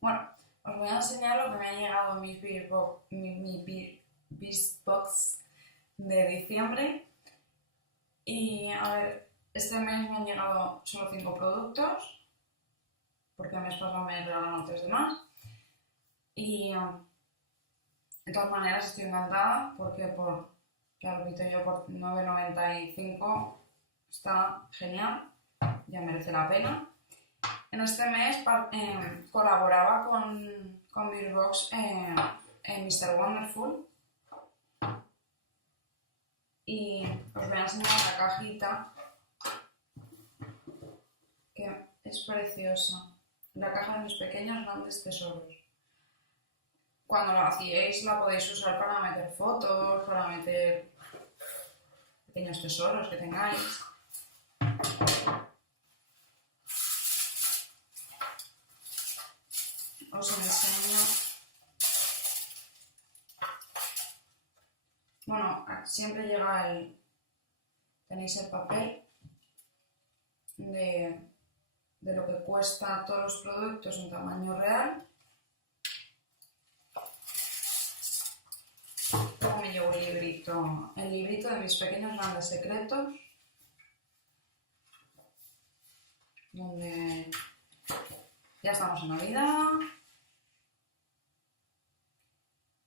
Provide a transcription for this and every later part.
Bueno, os voy a enseñar lo que me ha llegado en mi Beastbox de diciembre. Y a ver, este mes me han llegado solo 5 productos, porque el mes pasado me regalaron 3 de más. Y de todas maneras estoy encantada porque ya lo quito yo por 9,95 está genial, ya merece la pena. En este mes colaboraba con Beastbox en Mr. Wonderful y os voy a enseñar la cajita que es preciosa. La caja de mis pequeños grandes tesoros. Cuando la hacíais la podéis usar para meter fotos, para meter pequeños tesoros que tengáis. Os enseño. Bueno, siempre llega tenéis el papel de lo que cuesta todos los productos en tamaño real. Luego me llevo el librito de mis pequeños grandes secretos, donde ya estamos en Navidad.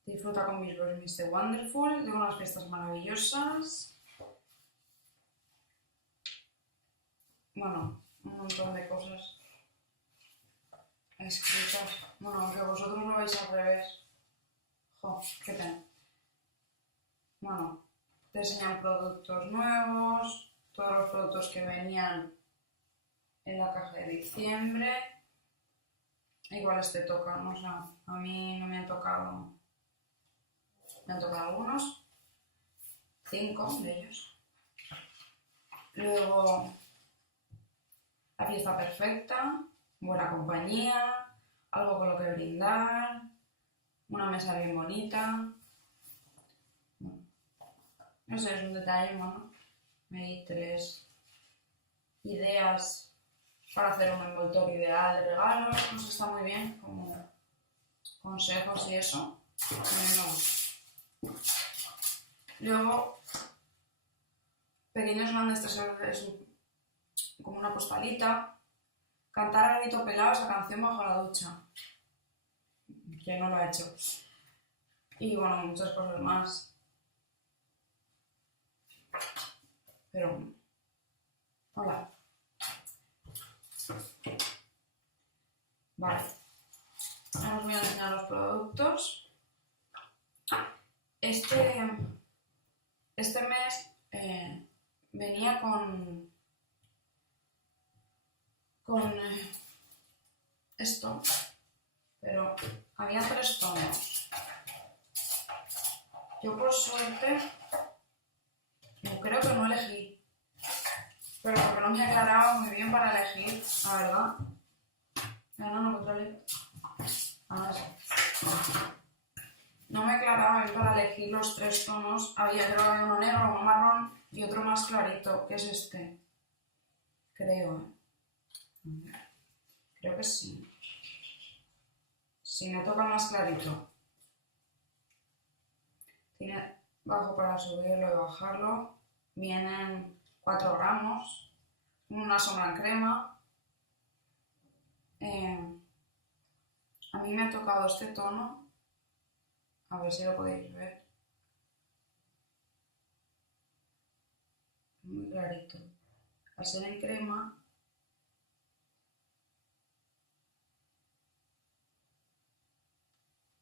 Disfruta con mis Mr. Wonderful, de unas fiestas maravillosas. Bueno, un montón de cosas escritas. Bueno, aunque vosotros lo veis al revés. Jo, qué pena. Bueno, te enseñan productos nuevos, todos los productos que venían en la caja de diciembre. Igual te tocan, o sea, a mí no me han tocado. Me han tocado algunos, 5 de ellos. Luego, la fiesta perfecta, buena compañía, algo con lo que brindar, una mesa bien bonita. Bueno, no sé, es un detalle, bueno. Me di 3 ideas para hacer un envoltorio ideal de regalos. No sé, está muy bien, como consejos y eso. A mí me gusta. Luego, pequeños grandes tesoros es como una postalita. Cantar a grito pelado esa canción bajo la ducha. ¿Quién no lo ha hecho? Y bueno, muchas cosas más. Pero, hola. Vale. Ahora os voy a enseñar los productos. Este mes venía con esto, pero había 3 tonos. Yo por suerte creo que no elegí, pero porque no me aclaraba muy bien para elegir, la verdad. No controlé. No me aclaraba bien para elegir los 3 tonos. Creo que había uno negro, uno marrón y otro más clarito, que es este. Creo, Creo que sí. Si me toca más clarito. Tiene bajo para subirlo y bajarlo. Vienen 4 gramos. Una sombra en crema. A mí me ha tocado este tono. A ver si lo podéis ver. Muy clarito. Al ser en crema,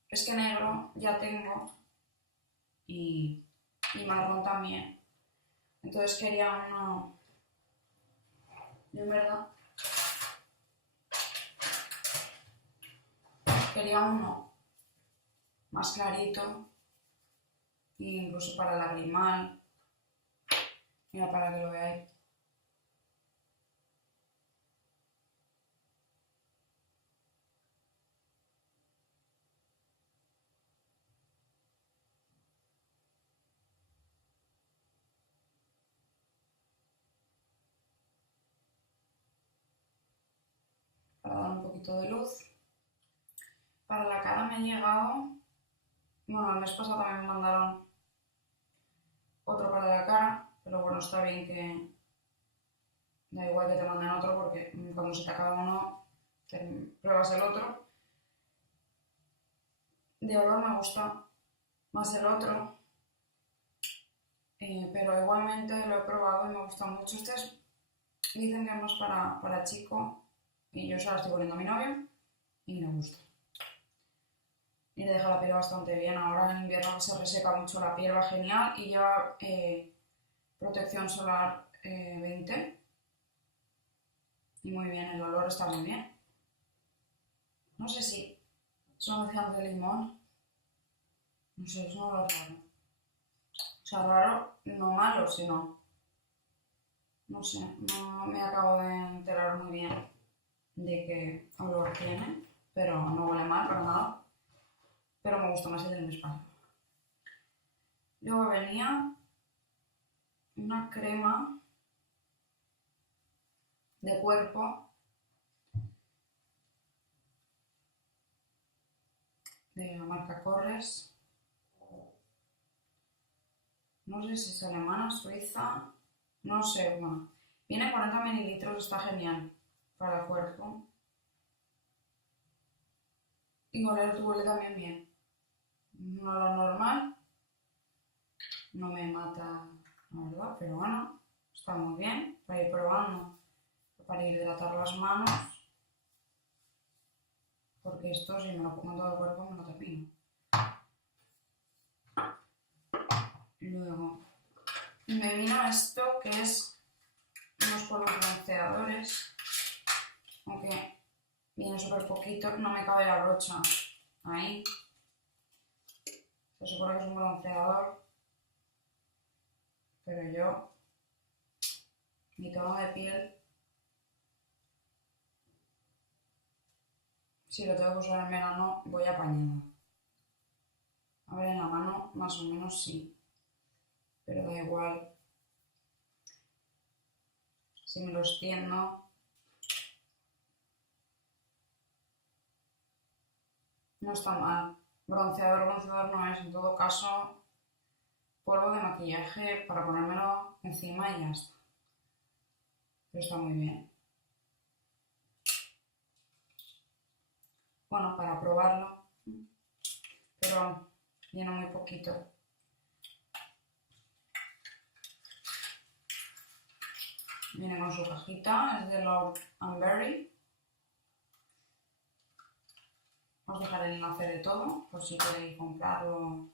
es que negro ya tengo y marrón también. Entonces quería uno, de verdad, quería uno más clarito, incluso para lagrimal. Mira, para que lo veáis. Para dar un poquito de luz. Para la cara me ha llegado, bueno, el mes pasado también me mandaron otro para la cara, pero bueno, está bien que da igual que te manden otro porque cuando se te acaba uno, te pruebas el otro. De olor me gusta más el otro, pero igualmente lo he probado y me gusta mucho. Dicen que es más para chico y yo se la estoy poniendo a mi novio y me gusta. Y le deja la piel bastante bien. Ahora en invierno se reseca mucho la piel, va genial y lleva protección solar 20 y muy bien, el olor está muy bien. No sé si son mezclas de limón, no sé, es un olor raro. O sea, raro, no malo, sino, no sé, no me acabo de enterar muy bien de qué olor tiene, pero no huele mal para nada. Pero me gusta más el del España. Luego venía una crema de cuerpo de la marca Corres. No sé si es alemana, suiza, no sé, bueno. Viene 40 mililitros, está genial para el cuerpo. Y huele también bien. Un olor normal. No me mata, la verdad, pero bueno, está muy bien para ir probando, para hidratar las manos. Porque esto, si me lo pongo en todo el cuerpo, me lo termino. Luego, me vino esto que es unos polvos bronceadores. Aunque viene súper poquito, no me cabe la brocha ahí. Se supone que es un bronceador, pero yo, mi tono de piel, si lo tengo que usar en verano, voy apañada. A ver, en la mano más o menos sí, pero da igual. Si me lo extiendo, no está mal. Bronceador no es, en todo caso, polvo de maquillaje para ponérmelo encima y ya está. Pero está muy bien. Bueno, para probarlo, pero llena muy poquito. Viene con su cajita, es de Lord & Berry. Os dejaré el enlace de todo, por si queréis comprarlo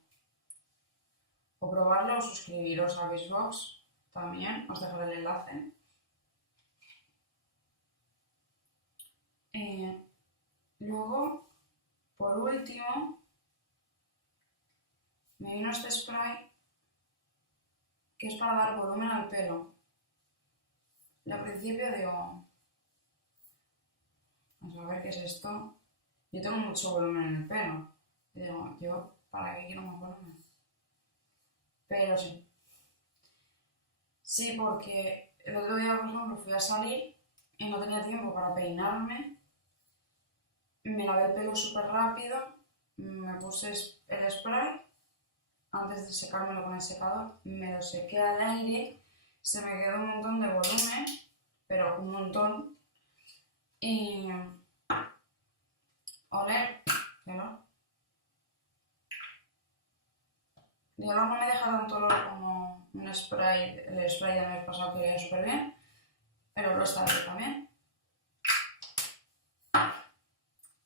o probarlo o suscribiros a Bizbox también, os dejaré el enlace. Luego, por último, me vino este spray que es para dar volumen al pelo. Y al principio digo, vamos a ver qué es esto. Yo tengo mucho volumen en el pelo. Y digo, ¿yo para qué quiero más volumen? Pero sí. Sí, porque el otro día, por ejemplo, fui a salir y no tenía tiempo para peinarme. Me lavé el pelo súper rápido, me puse el spray antes de secármelo con el secador, me lo sequé al aire, se me quedó un montón de volumen, pero un montón. Y oler, ¿no? De olor no me deja tanto olor como un spray, el spray del mes pasado que iba súper bien, pero lo está bien también.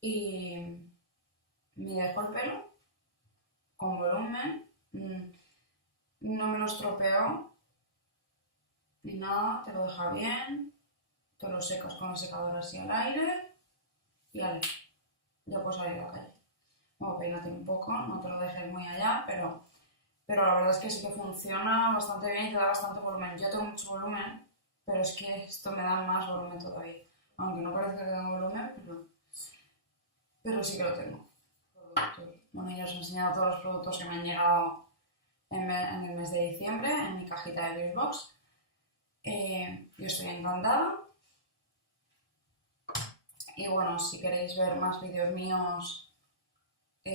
Y me dejó el pelo con volumen, no me lo estropeó ni nada, te lo deja bien, te lo secas con el secador así al aire y ale, ya puedes salir a la calle. Bueno, peínate un poco, no te lo dejes muy allá, pero la verdad es que sí que funciona bastante bien y te da bastante volumen. Yo tengo mucho volumen, pero es que esto me da más volumen todavía. Aunque no parezca que tengo volumen, pero sí que lo tengo. Bueno, ya os he enseñado todos los productos que me han llegado en el mes de diciembre en mi cajita de Bizbox. Yo estoy encantada. Y bueno, si queréis ver más vídeos míos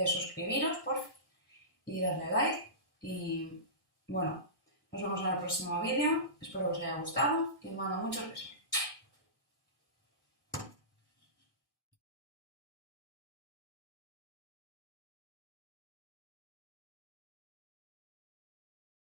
suscribiros, por favor, y darle like. Y bueno, nos vemos en el próximo vídeo. Espero que os haya gustado y os mando muchos besos.